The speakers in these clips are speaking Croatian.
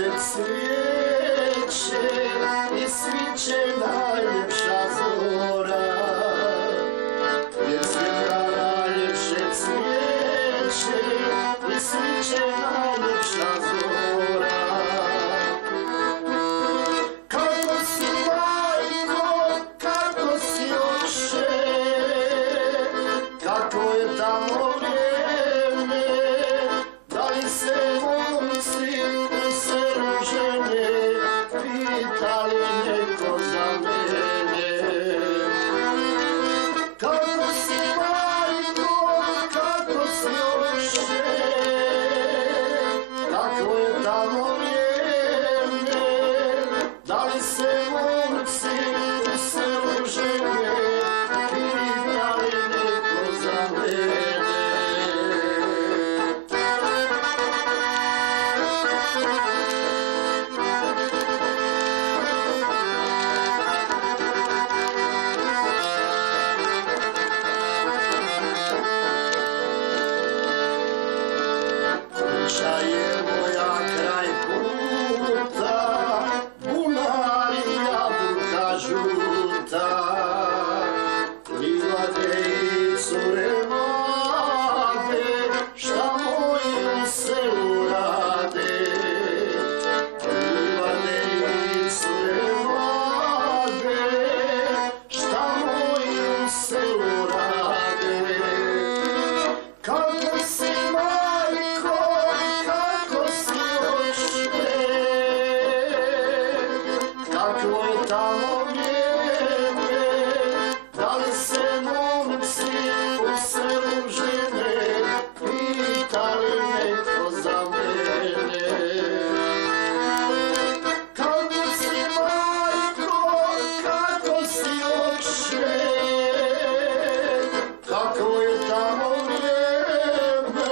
najljepše cvijeće i sviće najljepša zora. Jer svjetla najljepše cvijeće i sviće najljepša zora. Kako si majko, kako si oče, kako je tamo vrijeme, da li se momci u selu žene pitali neko za mene. Kako si majko, kako si oče, kako je tamo vrijeme, da li se momci u selu žene pitali neko za mene. Priča je moja kraj puta, bunar i jabuka žuta, livade i cure mlade, šta moji u selu rade. Livade i cure mlade, šta moji u selu rade. Kako si majko, kako si oče, kako je tamo vrijeme, da li se momci u selu žene pitali neko za mene. Kako si majko, kako si oče, kako je tamo vrijeme,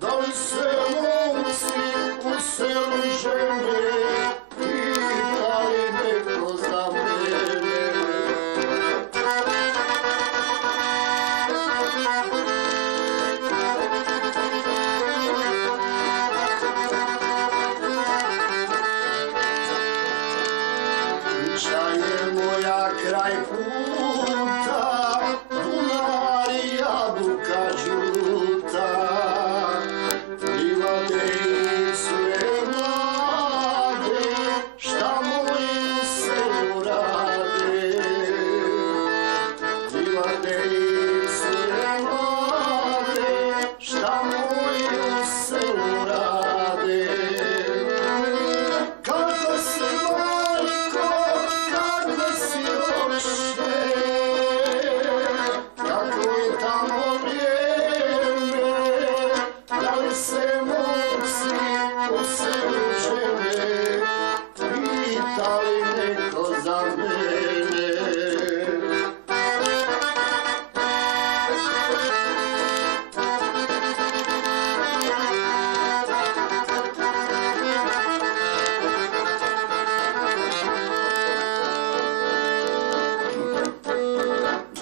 da li se momci u selu žene pitali neko za mene. Priča je moja kraj puta, bunar i jabuka žuta, livade i cure mlade, šta moji u selu rade. Livade i cure mlade, šta moji u selu rade. Kako si majko, kako si oče, kako je tamo vrijeme, da li se momci u selu žene pitali neko za mene.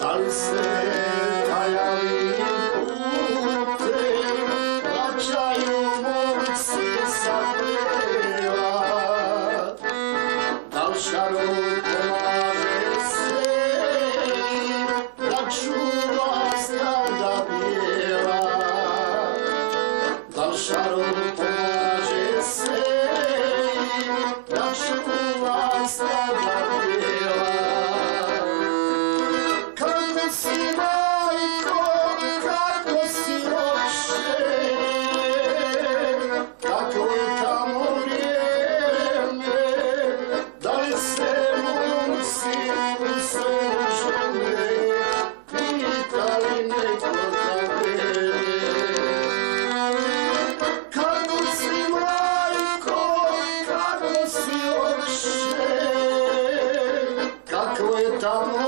Da li se tajali pute, vraćaju momci sa plela, da li šarom pomaže seji, da čuva stada bijela. Da li šarom pomaže seji, da čuva stada bijela. Kako si majko, kako si oče, kako je tamo vrijeme, da li se momci u selu žene pitali neko za mene. Kako si majko, kako si oče, kako je tamo